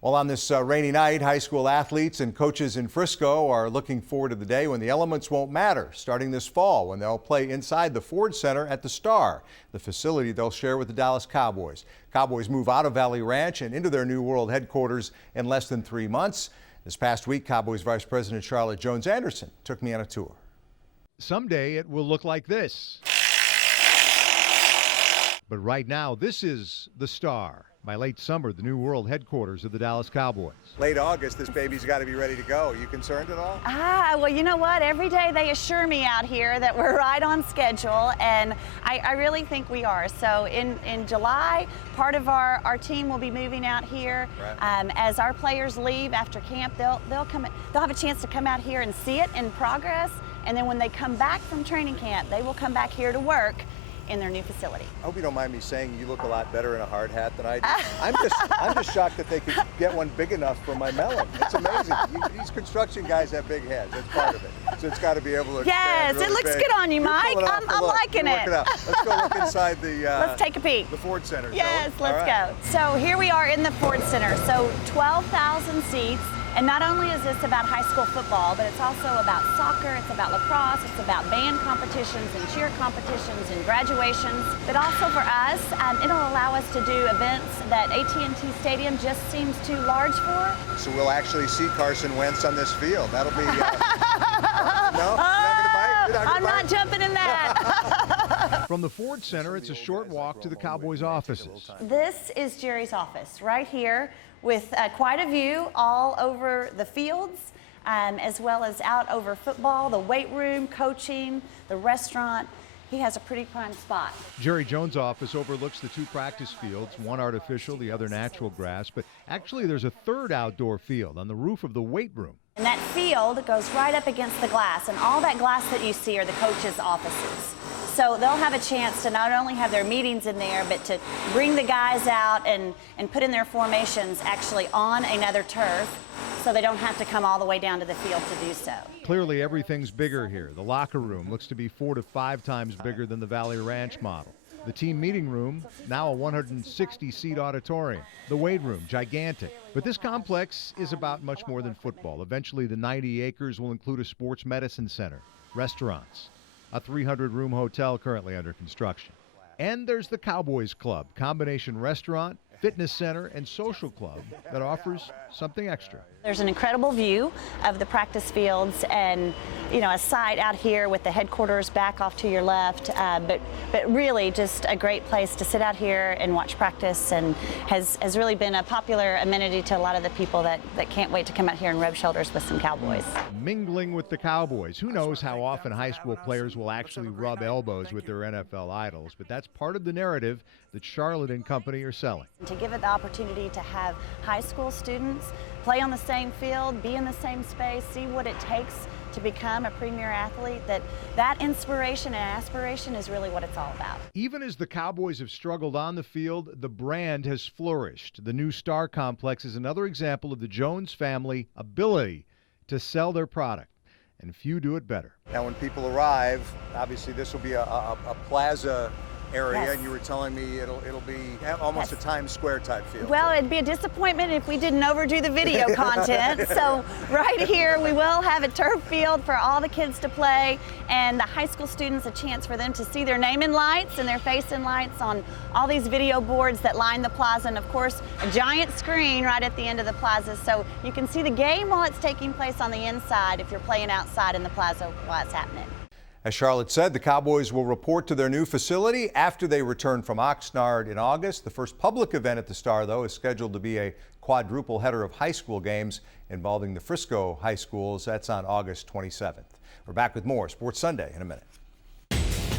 Well, on this rainy night, high school athletes and coaches in Frisco are looking forward to the day when the elements won't matter, starting this fall when they'll play inside the Ford Center at the Star, the facility they'll share with the Dallas Cowboys. Cowboys move out of Valley Ranch and into their new world headquarters in less than 3 months. This past week, Cowboys Vice President Charlotte Jones-Anderson took me on a tour. Someday it will look like this. But right now, this is the Star. By late summer, the new world headquarters of the Dallas Cowboys. Late August, this baby's got to be ready to go. Are you concerned at all? Well, you know what? Every day they assure me out here that we're right on schedule, and I really think we are. So in July, part of our team will be moving out here. Right. As our players leave after camp, they'll have a chance to come out here and see it in progress, and then when they come back from training camp, they will come back here to work in their new facility. I hope you don't mind me saying you look a lot better in a hard hat than I do. I'm just shocked that they could get one big enough for my melon. It's amazing. These construction guys have big heads. That's part of it. So it's got to be able to Yes, really it looks big. good on you, Mike. I'm liking it. Let's go look inside the Let's take a peek. The Ford Center. Yes, let's go. So here we are in the Ford Center. So 12,000 seats. And not only is this about high school football, but it's also about soccer, it's about lacrosse, it's about band competitions and cheer competitions and graduations. But also for us, it'll allow us to do events that AT&T Stadium just seems too large for. So we'll actually see Carson Wentz on this field. That'll be... No? I'm not jumping in that. From the Ford Center, it's a short walk to the Cowboys' offices. This is Jerry's office right here with quite a view all over the fields, as well as out over football, the weight room, coaching, the restaurant. He has a pretty prime spot. Jerry Jones' office overlooks the 2 practice fields, one artificial, the other natural grass, but actually there's a third outdoor field on the roof of the weight room. And that field goes right up against the glass, and all that glass that you see are the coaches' offices. So they'll have a chance to not only have their meetings in there, but to bring the guys out and put in their formations actually on another turf, so they don't have to come all the way down to the field to do so. Clearly everything's bigger here. The locker room looks to be 4 to 5 times bigger than the Valley Ranch model. The team meeting room, now a 160-seat auditorium. The weight room, gigantic. But this complex is about much more than football. Eventually, the 90 acres will include a sports medicine center, restaurants, a 300-room hotel currently under construction. And there's the Cowboys Club, combination restaurant, fitness center, and social club that offers something extra. There's an incredible view of the practice fields and, you know, a site out here with the headquarters back off to your left, but really just a great place to sit out here and watch practice, and has really been a popular amenity to a lot of the people that can't wait to come out here and rub shoulders with some Cowboys. Mingling with the Cowboys. Who knows how often high school players will actually rub elbows with their NFL idols, but that's part of the narrative that Charlotte and company are selling. To give it the opportunity to have high school students play on the same field, be in the same space, see what it takes to become a premier athlete, that inspiration and aspiration is really what it's all about. Even as the Cowboys have struggled on the field, the brand has flourished. The new Star Complex is another example of the Jones family ability to sell their product, and few do it better. Now when people arrive, obviously this will be a plaza area. Yes. And you were telling me it'll be almost a Times Square type feel. Well, it'd be a disappointment if we didn't overdo the video content. So right here we will have a turf field for all the kids to play, and the high school students a chance for them to see their name in lights and their face in lights on all these video boards that line the plaza, and of course a giant screen right at the end of the plaza, so you can see the game while it's taking place on the inside if you're playing outside in the plaza while it's happening. As Charlotte said, the Cowboys will report to their new facility after they return from Oxnard in August. The first public event at the Star, though, is scheduled to be a quadruple header of high school games involving the Frisco high schools. That's on August 27th. We're back with more Sports Sunday in a minute.